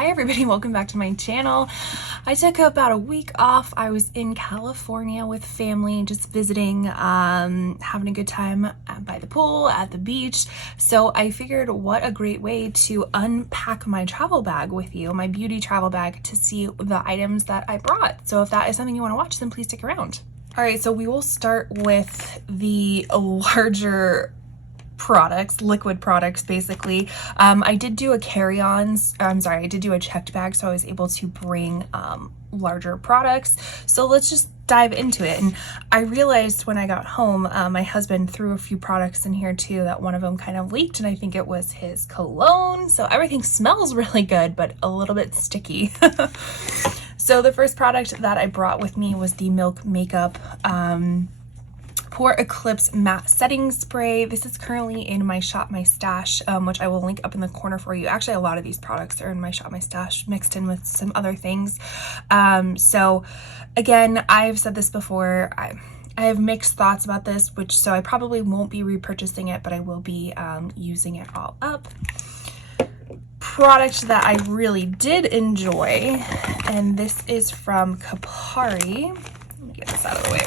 Hi everybody, welcome back to my channel. I took about a week off. I was in California with family, just visiting, having a good time by the pool, at the beach. So I figured what a great way to unpack my travel bag with you, my beauty travel bag, to see the items that I brought. So if that is something you want to watch, then please stick around. All right, so we will start with the larger products, liquid products basically. I did do a carry-ons, I did do a checked bag, so I was able to bring larger products. So let's just dive into it. And I realized when I got home, my husband threw a few products in here too, that one of them kind of leaked, and I think it was his cologne. So everything smells really good, but a little bit sticky. So the first product that I brought with me was the Milk Makeup Pore Eclipse Matte Setting Spray. This is currently in my Shop My Stash, which I will link up in the corner for you. Actually, a lot of these products are in my Shop My Stash mixed in with some other things. So again, I've said this before, I have mixed thoughts about this, so I probably won't be repurchasing it, but I will be using it all up. Product that I really did enjoy, and this is from Kapari. Let me get this out of the way.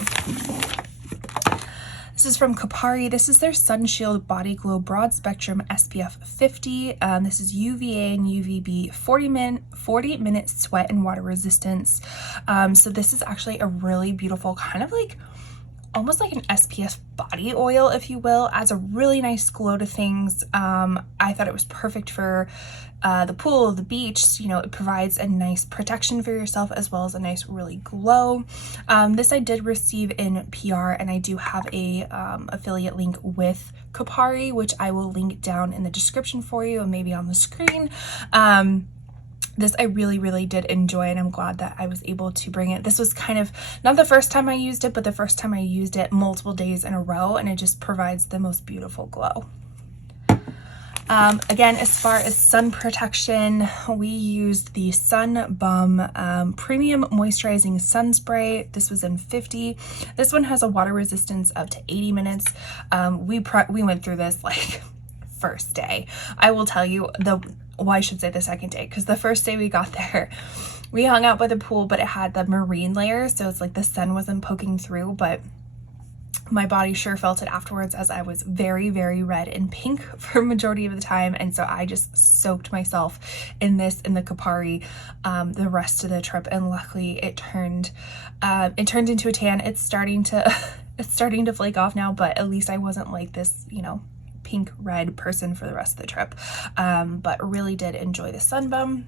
This is from Kapari. This is their Sun Shield Body Glow Broad Spectrum SPF 50. This is UVA and UVB 40-minute sweat and water resistance. So this is actually a really beautiful kind of like almost like an SPF body oil, if you will. Adds a really nice glow to things. I thought it was perfect for the pool, the beach. You know, it provides a nice protection for yourself as well as a nice really glow. This I did receive in PR, and I do have a affiliate link with Kapari, which I will link down in the description for you and maybe on the screen. This I really did enjoy, and I'm glad that I was able to bring it. This was kind of not the first time I used it, but the first time I used it multiple days in a row, and it just provides the most beautiful glow. Again, as far as sun protection, we used the Sun Bum Premium Moisturizing Sun Spray. This was in 50. This one has a water resistance up to 80 minutes. We went through this like first day. I will tell you I should say the second day, because the first day we got there, we hung out by the pool, but it had the marine layer, so it's like the sun wasn't poking through, but my body sure felt it afterwards, as I was very red and pink for a majority of the time. And so I just soaked myself in the Kapari the rest of the trip, and luckily it turned into a tan. It's starting to flake off now, but at least I wasn't like this, you know, pink red person for the rest of the trip. But really did enjoy the Sun Bum.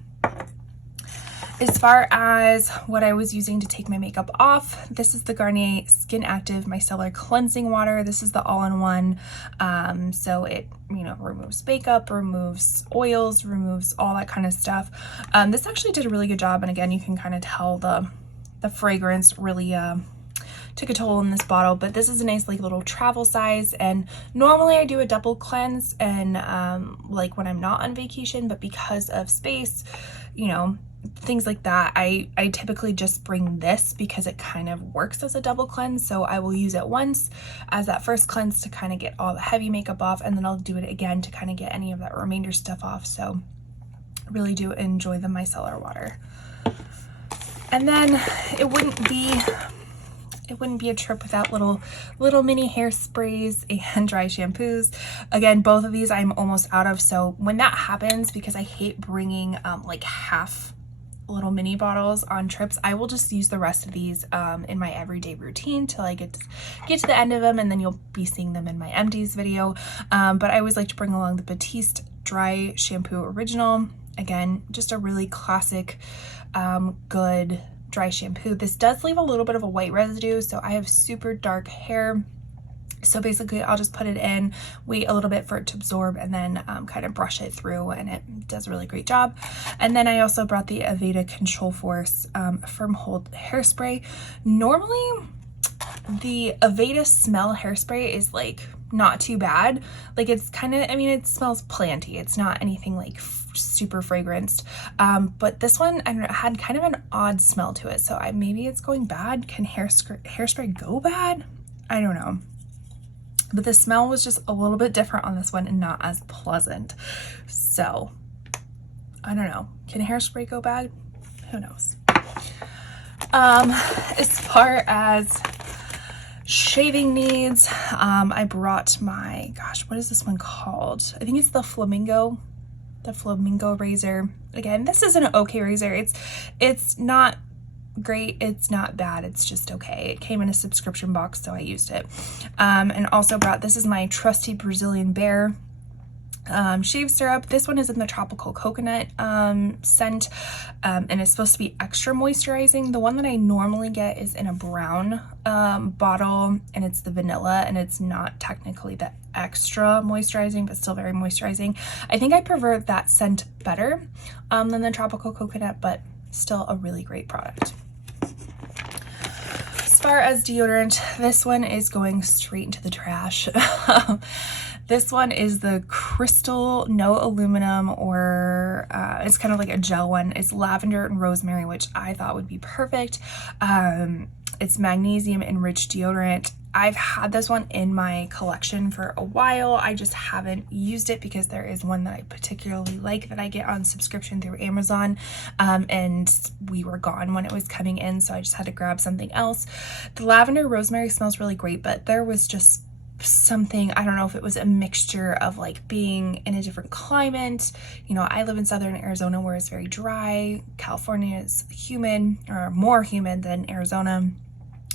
As far as what I was using to take my makeup off, this is the Garnier Skin Active Micellar Cleansing Water. This is the all-in-one, so it, you know, removes makeup, removes oils, removes all that kind of stuff. This actually did a really good job, and again, you can kind of tell the fragrance really took a toll in this bottle, but this is a nice like little travel size. And normally I do a double cleanse and like when I'm not on vacation, but because of space, you know, things like that, I typically just bring this because it kind of works as a double cleanse. So I will use it once as that first cleanse to kind of get all the heavy makeup off, and then I'll do it again to kind of get any of that remainder stuff off. So really do enjoy the micellar water. And then it wouldn't be a trip without little mini hairsprays and dry shampoos. Again, both of these I'm almost out of, so when that happens, because I hate bringing like half little mini bottles on trips, I will just use the rest of these in my everyday routine till I get to the end of them, and then you'll be seeing them in my empties video. But I always like to bring along the Batiste Dry Shampoo Original. Again, just a really classic, good dry shampoo. This does leave a little bit of a white residue, so I have super dark hair. So basically I'll just put it in, wait a little bit for it to absorb, and then kind of brush it through, and it does a really great job. And then I also brought the Aveda Control Force Firm Hold Hairspray. Normally the Aveda Smell Hairspray is like not too bad. Like it's kind of, I mean, it smells planty. It's not anything like super fragranced. But this one, I don't know, had kind of an odd smell to it. So maybe it's going bad. Can hairspray go bad? I don't know. But the smell was just a little bit different on this one and not as pleasant. So I don't know. Can hairspray go bad? Who knows? As far as shaving needs, I brought my, gosh, what is this one called? I think it's the Flamingo razor. Again, this is an okay razor. It's not great, it's not bad, it's just okay. It came in a subscription box, so I used it. And also brought, this is my trusty Brazilian Bear shave syrup. This one is in the tropical coconut scent, and it's supposed to be extra moisturizing. The one that I normally get is in a brown bottle, and it's the vanilla, and it's not technically the extra moisturizing, but still very moisturizing. I think I prefer that scent better than the tropical coconut, but still a really great product. As far as deodorant, this one is going straight into the trash. This one is the Crystal No Aluminum, or it's kind of like a gel one. It's lavender and rosemary, which I thought would be perfect. It's magnesium enriched deodorant. I've had this one in my collection for a while. I just haven't used it because there is one that I particularly like that I get on subscription through Amazon, and we were gone when it was coming in, so I just had to grab something else. The lavender rosemary smells really great, but there was just something, I don't know if it was a mixture of like being in a different climate. You know, I live in southern Arizona where it's very dry. California is humid, or more humid than Arizona.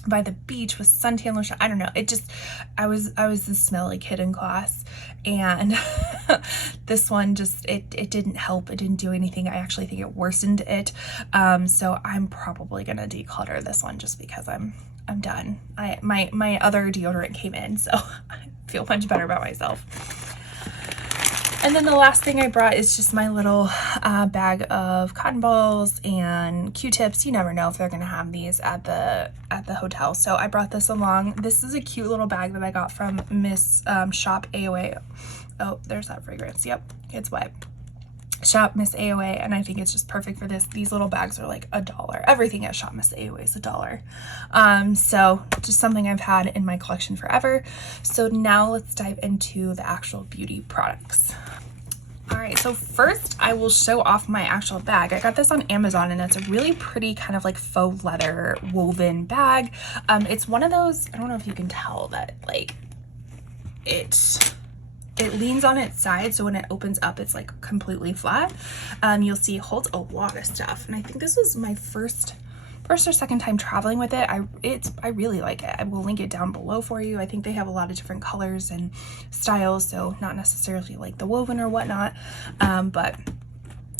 By the beach with suntan lotion, I don't know, it just, I was the smelly kid in class, and this one just, it didn't help. It didn't do anything. I actually think it worsened it. So I'm probably gonna declutter this one just because I'm done. My other deodorant came in, so I feel much better about myself. And then the last thing I brought is just my little bag of cotton balls and Q-tips. You never know if they're gonna have these at the hotel, so I brought this along. This is a cute little bag that I got from Miss Shop AOA. Oh, there's that fragrance. Yep, it's wet. Shop Miss AOA, and I think it's just perfect for this. These little bags are like $1. Everything at Shop Miss AOA is $1. So just something I've had in my collection forever. So now let's dive into the actual beauty products. All right, so first I will show off my actual bag. I got this on Amazon, and it's a really pretty kind of like faux leather woven bag. It's one of those, I don't know if you can tell that like it leans on its side, so when it opens up it's like completely flat. You'll see it holds a lot of stuff, and I think this was my first or second time traveling with it. I really like it. I will link it down below for you. I think they have a lot of different colors and styles, so not necessarily like the woven or whatnot, but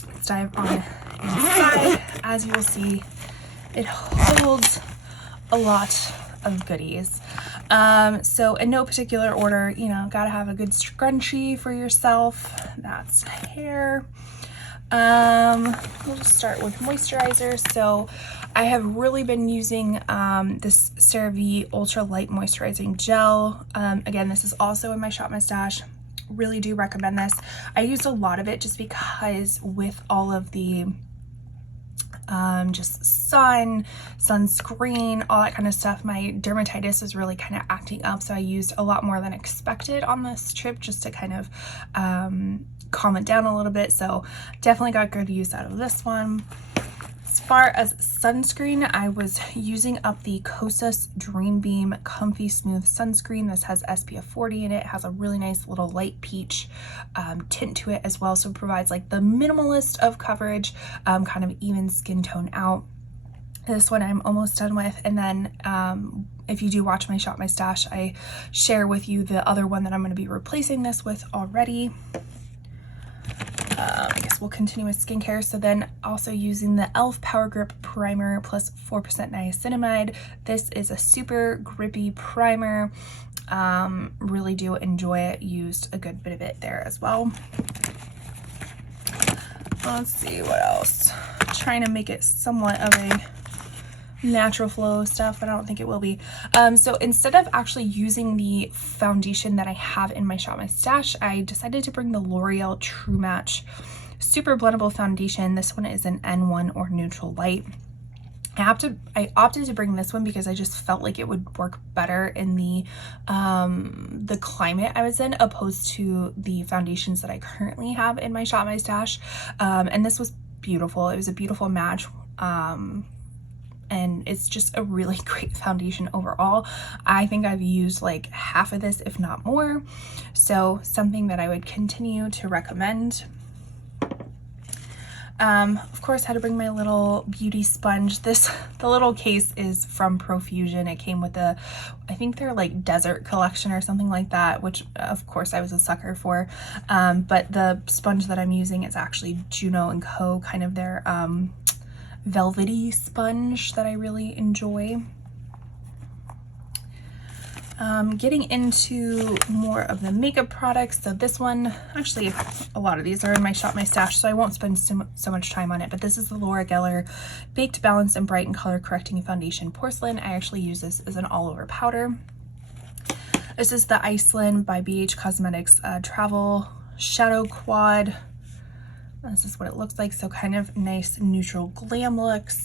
let's dive on inside. As you will see, it holds a lot of goodies. So in no particular order, you know, gotta have a good scrunchie for yourself. That's hair. We'll just start with moisturizer. So I have really been using this CeraVe Ultra Light Moisturizing Gel. Again, this is also in my Shop My Stash. Really do recommend this. I used a lot of it just because with all of the just sunscreen, all that kind of stuff, my dermatitis was really kind of acting up, so I used a lot more than expected on this trip just to kind of calm it down a little bit. So definitely got good use out of this one. As far as sunscreen, I was using up the Kosas Dream Beam Comfy Smooth Sunscreen. This has SPF 40 in it. It has a really nice little light peach tint to it as well, so it provides like the minimalist of coverage, kind of even skin tone out. This one I'm almost done with, and then if you do watch my Shop My Stash, I share with you the other one that I'm going to be replacing this with already. I guess we'll continue with skincare. So then also using the e.l.f. Power Grip Primer plus 4% niacinamide. This is a super grippy primer. Really do enjoy it. Used a good bit of it there as well. Let's see what else. Trying to make it somewhat of a natural flow stuff, but I don't think it will be. So instead of actually using the foundation that I have in my Shop My Stash, I decided to bring the L'Oreal True Match Super Blendable Foundation. This one is an N1 or neutral light. I opted to bring this one because I just felt like it would work better in the climate I was in, opposed to the foundations that I currently have in my Shop My Stash. And this was beautiful. It was a beautiful match. And it's just a really great foundation overall. I think I've used like half of this, if not more. So something that I would continue to recommend. Of course, had to bring my little beauty sponge. The little case is from Profusion. It came with I think they're like desert collection or something like that, which of course I was a sucker for. But the sponge that I'm using is actually Juno & Co., kind of their velvety sponge that I really enjoy. Getting into more of the makeup products. So this one, actually a lot of these are in my Shop My Stash, so I won't spend so much time on it, but this is the Laura Geller Baked, Balanced, and Bright and Color Correcting Foundation Porcelain. I actually use this as an all-over powder. This is the Iceland by BH Cosmetics Travel Shadow Quad. This is what it looks like, so kind of nice neutral glam looks.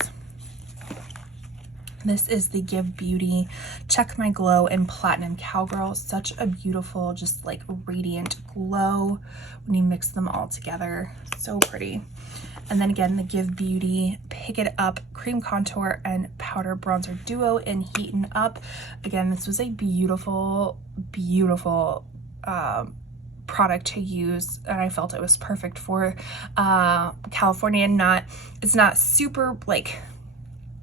This is the Give Beauty Check My Glow in Platinum Cowgirl. Such a beautiful, just like radiant glow when you mix them all together. So pretty. And then again, the Give Beauty Pick It Up Cream Contour and Powder Bronzer Duo in Heatin' Up. Again, this was a beautiful, beautiful product to use, and I felt it was perfect for California. It's not super like,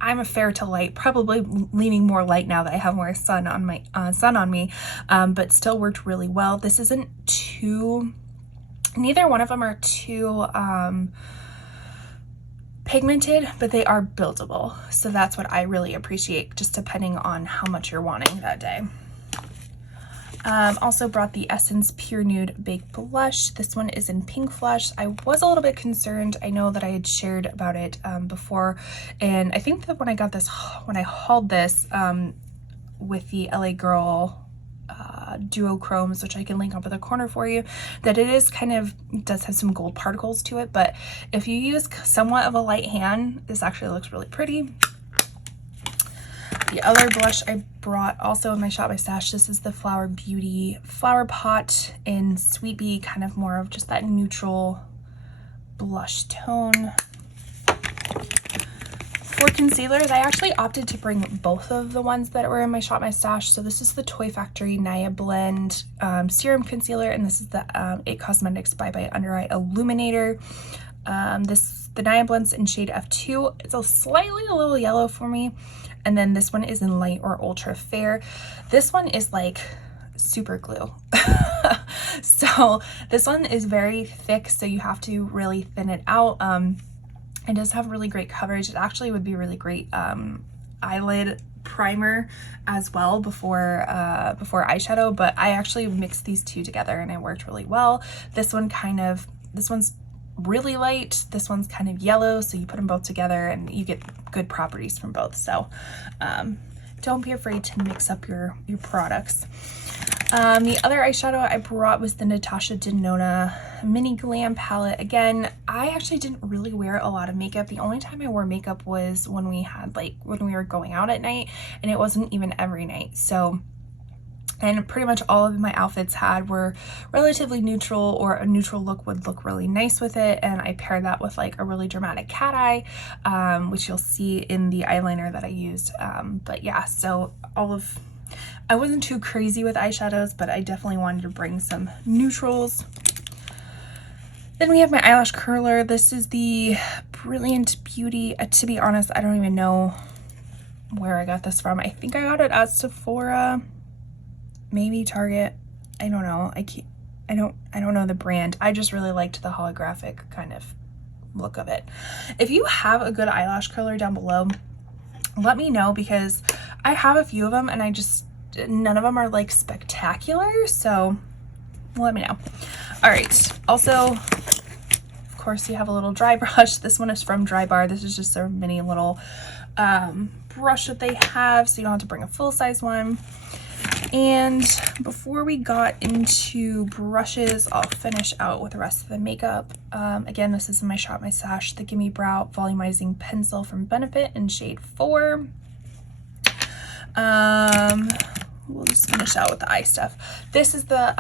I'm a fair to light, probably leaning more light now that I have more sun on me, but still worked really well. This isn't too, neither one of them are too pigmented, but they are buildable. So that's what I really appreciate, just depending on how much you're wanting that day. Also brought the Essence Pure Nude Baked Blush. This one is in Pink Flush. I was a little bit concerned. I know that I had shared about it before, and I think that when I got this, when I hauled this with the LA Girl duochromes, which I can link up in the corner for you, that it is kind of, does have some gold particles to it, but if you use somewhat of a light hand, this actually looks really pretty. The other blush I brought also in my Shop My Stash, this is the Flower Beauty Flower Pot in Sweet Bee, kind of more of just that neutral blush tone. For concealers, I actually opted to bring both of the ones that were in my Shop My Stash. So this is the Toy Factory Naya Blend Serum Concealer, and this is the It Cosmetics Bye Bye Under Eye Illuminator. The Naya Blend's in shade F2. It's a little yellow for me. And then this one is in light or ultra fair. This one is like super glue. So this one is very thick, so you have to really thin it out. It does have really great coverage. It actually would be really great eyelid primer as well before eyeshadow, but I actually mixed these two together and it worked really well. This one's really light, this one's kind of yellow, so you put them both together and you get good properties from both. So don't be afraid to mix up your products. The other eyeshadow I brought was the Natasha Denona Mini Glam Palette. Again, I actually didn't really wear a lot of makeup. The only time I wore makeup was when we were going out at night, and it wasn't even every night. So, and pretty much all of my outfits were relatively neutral, or a neutral look would look really nice with it. And I paired that with like a really dramatic cat eye, which you'll see in the eyeliner that I used. But yeah, so I wasn't too crazy with eyeshadows, but I definitely wanted to bring some neutrals. Then we have my eyelash curler. This is the Brilliant Beauty. To be honest, I don't even know where I got this from. I think I got it at Sephora, maybe Target. I don't know. I don't know the brand. I just really liked the holographic kind of look of it. If you have a good eyelash curler down below, let me know, because I have a few of them and none of them are like spectacular, so let me know. All right, also of course you have a little dry brush. This one is from Dry Bar. This is just their mini little brush that they have, so you don't have to bring a full-size one. And before we got into brushes, I'll finish out with the rest of the makeup. Again, this is my Shop My Stash, the Gimme Brow Volumizing Pencil from Benefit in shade 4. We'll just finish out with the eye stuff. This is the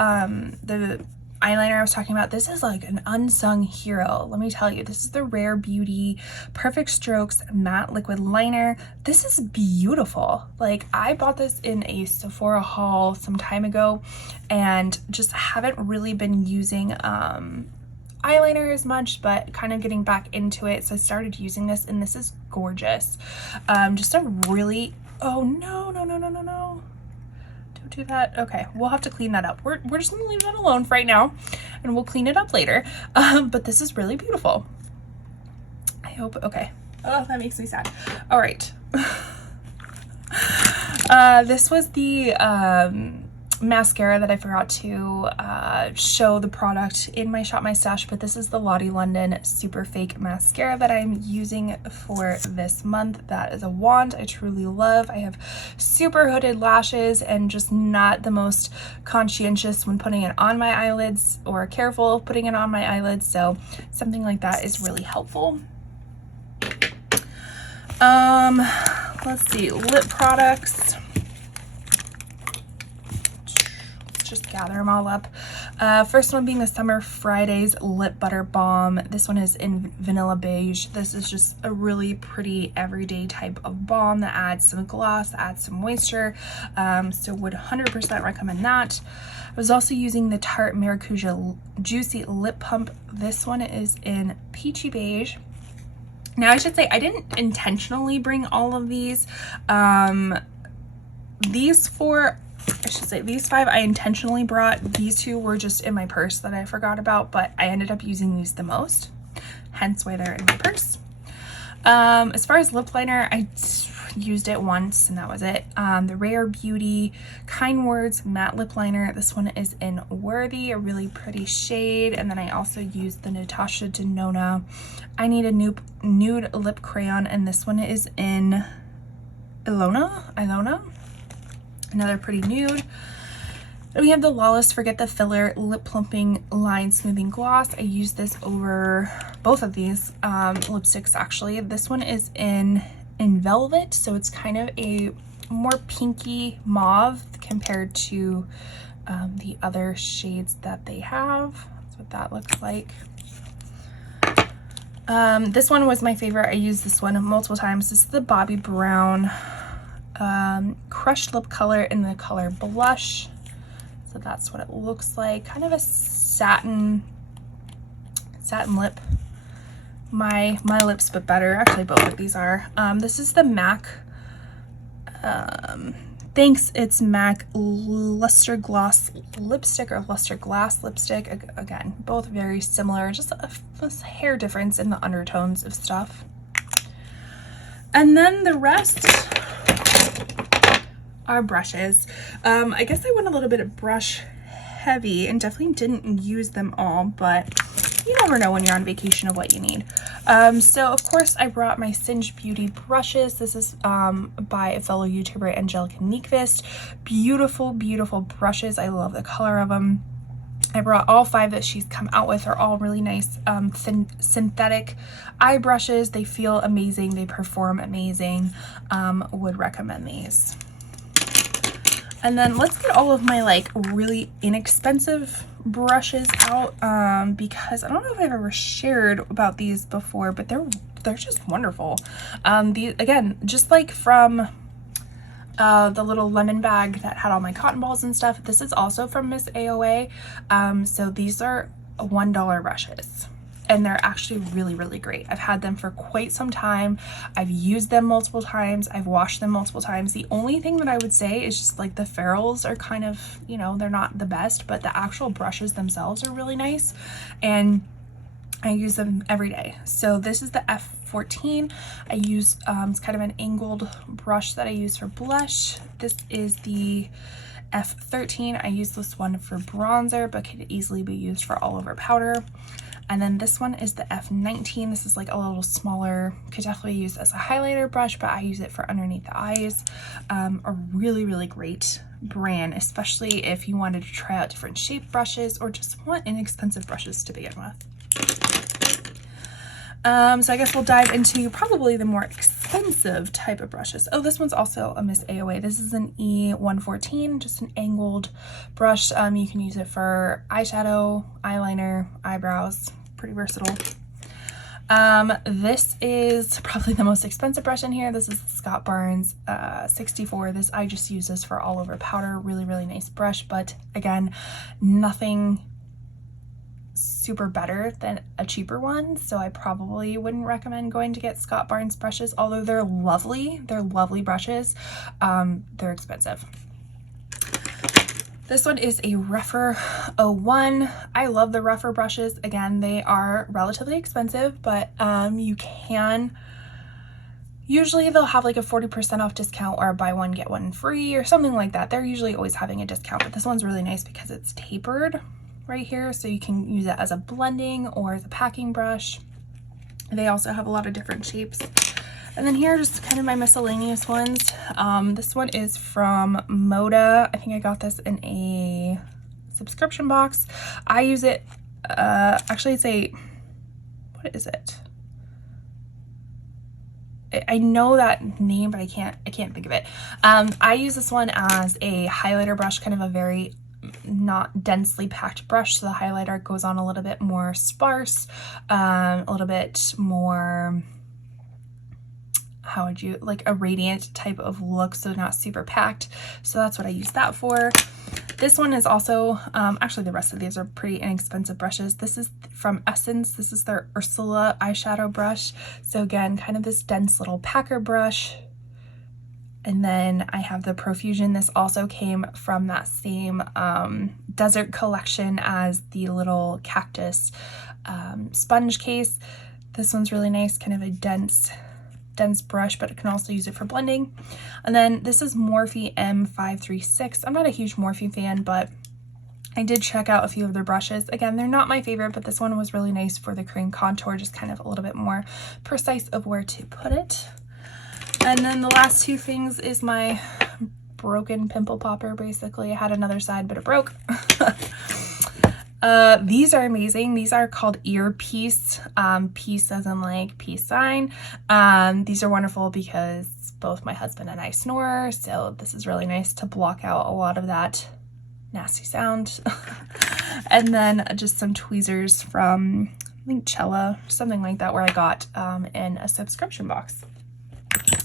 eyeliner I was talking about. This is like an unsung hero. Let me tell you, this is the Rare Beauty Perfect Strokes Matte Liquid Liner. This is beautiful. Like, I bought this in a Sephora haul some time ago and just haven't really been using eyeliner as much, but kind of getting back into it. So I started using this and this is gorgeous. Just a really, oh no, don't do that. Okay, we'll have to clean that up. We're just gonna leave that alone for right now and we'll clean it up later. But this is really beautiful. I hope, okay. Oh, that makes me sad. All right. This was the mascara that I forgot to show the product in my Shop My Stash, but this is the Lottie London Super Fake Mascara that I'm using for this month. That is a wand I truly love. I have super hooded lashes and just not the most conscientious when putting it on my eyelids, or careful putting it on my eyelids, so something like that is really helpful. Let's see, lip products. Just gather them all up. First one being the Summer Fridays Lip Butter Balm. This one is in Vanilla Beige. This is just a really pretty everyday type of balm that adds some gloss, adds some moisture. So would 100% recommend that. I was also using the Tarte Maracuja Juicy Lip Pump. This one is in Peachy Beige. Now, I should say I didn't intentionally bring all of these. These four, I should say these 5 I intentionally brought. These 2 were just in my purse that I forgot about, but I ended up using these the most, hence why they're in my purse. As far as lip liner, I used it once and that was it. The Rare Beauty Kind Words Matte Lip Liner. This one is in Worthy, a really pretty shade. And then I also used the Natasha Denona I Need a Nude Lip Crayon, and this one is in Ilona. Another pretty nude. And we have the Lawless Forget the Filler Lip Plumping Line Smoothing Gloss. I used this over both of these lipsticks actually. This one is in Velvet, so it's kind of a more pinky mauve compared to the other shades that they have. That's what that looks like. This one was my favorite. I used this one multiple times. This is the Bobbi Brown Crushed Lip Color in the color Blush. So that's what it looks like. Kind of a satin lip. My lips, but better. Actually, both of these are. This is the MAC. Thanks, it's MAC Luster Gloss Lipstick, or Luster Glass Lipstick. Again, both very similar. Just a hair difference in the undertones of stuff. And then the rest are brushes. I guess I went a little bit of brush heavy and definitely didn't use them all, but you never know when you're on vacation of what you need. So of course I brought my Singe Beauty brushes. This is by a fellow YouTuber, Angelica Nyqvist. Beautiful, beautiful brushes. I love the color of them. I brought all 5 that she's come out with. Are all really nice synthetic eye brushes. They feel amazing. They perform amazing. Would recommend these. And then let's get all of my like really inexpensive brushes out, because I don't know if I've ever shared about these before, but they're just wonderful. These, again, just like from the little lemon bag that had all my cotton balls and stuff, this is also from Miss AOA. So these are $1 brushes. And they're actually really, really great. I've had them for quite some time. I've used them multiple times. I've washed them multiple times. The only thing that I would say is just like the ferrules are kind of, you know, they're not the best, but the actual brushes themselves are really nice. And I use them every day. So this is the F14. I use, it's kind of an angled brush that I use for blush. This is the F13. I use this one for bronzer, but could easily be used for all over powder. And then this one is the F19. This is like a little smaller, could definitely use as a highlighter brush, but I use it for underneath the eyes. A really, really great brand, especially if you wanted to try out different shape brushes or just want inexpensive brushes to begin with. So I guess we'll dive into probably the more expensive type of brushes. Oh, this one's also a Miss AOA. This is an E114, just an angled brush. You can use it for eyeshadow, eyeliner, eyebrows, pretty versatile. This is probably the most expensive brush in here. This is the Scott Barnes 64. This I just use this for all over powder. Really, really nice brush, but again, nothing super better than a cheaper one, so I probably wouldn't recommend going to get Scott Barnes brushes, although they're lovely brushes. They're expensive. This one is a Rephr 01. I love the Rephr brushes. Again, they are relatively expensive, but you can, usually they'll have like a 40% off discount or buy one get one free or something like that. They're usually always having a discount, but this one's really nice because it's tapered right here, so you can use it as a blending or as a packing brush. They also have a lot of different shapes. And then here are just kind of my miscellaneous ones. This one is from Moda. I think I got this in a subscription box. I use it, actually it's a, what is it? I know that name, but I can't think of it. I use this one as a highlighter brush, kind of a very not densely packed brush, so the highlighter goes on a little bit more sparse, a little bit more, how would you, like a radiant type of look, so not super packed. So that's what I use that for. This one is also, actually the rest of these are pretty inexpensive brushes. This is from Essence. This is their Ursula eyeshadow brush. So again, kind of this dense little packer brush. And then I have the Profusion. This also came from that same desert collection as the little cactus sponge case. This one's really nice, kind of a dense brush, but it can also use it for blending. And then this is Morphe M536. I'm not a huge Morphe fan, but I did check out a few of their brushes. Again, they're not my favorite, but this one was really nice for the cream contour, just kind of a little bit more precise of where to put it. And then the last two things is my broken pimple popper. Basically, I had another side, but it broke. These are amazing. These are called earpiece, peace as in like peace sign. These are wonderful because both my husband and I snore, so this is really nice to block out a lot of that nasty sound. And then just some tweezers from, I think, Cella, something like that, where I got in a subscription box.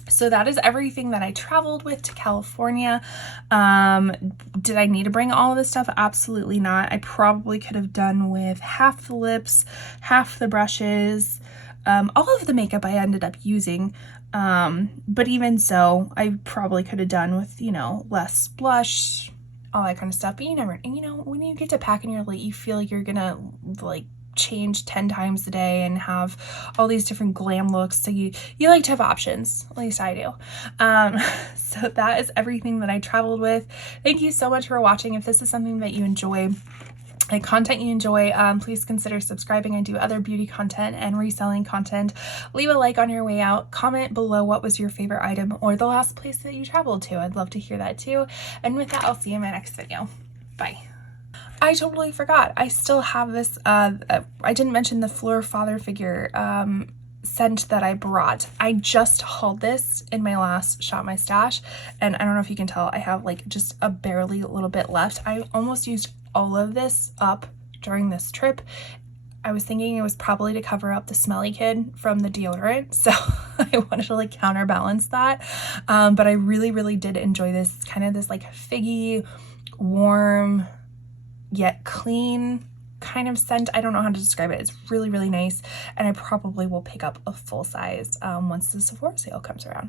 So that is everything that I traveled with to California. Did I need to bring all of this stuff? Absolutely not. I probably could have done with half the lips, half the brushes, all of the makeup I ended up using. But even so, I probably could have done with, you know, less blush, all that kind of stuff. But you never, you know, when you get to packing your lip, you feel like you're gonna like change 10 times a day and have all these different glam looks, so you like to have options, at least I do. So that is everything that I traveled with. Thank you so much for watching. If this is something that you enjoy, like content you enjoy, please consider subscribing. I do other beauty content and reselling content. Leave a like on your way out. Comment below what was your favorite item or the last place that you traveled to. I'd love to hear that too. And with that, I'll see you in my next video. Bye. I totally forgot. I still have this, I didn't mention the Fleur Father Figure scent that I brought. I just hauled this in my last Shop My Stash, and I don't know if you can tell, I have like just a barely little bit left. I almost used all of this up during this trip. I was thinking it was probably to cover up the smelly kid from the deodorant, so I wanted to like counterbalance that. But I really, really did enjoy this. It's kind of this like figgy, warm, yet clean kind of scent. I don't know how to describe it. It's really, really nice, and I probably will pick up a full size once the Sephora sale comes around.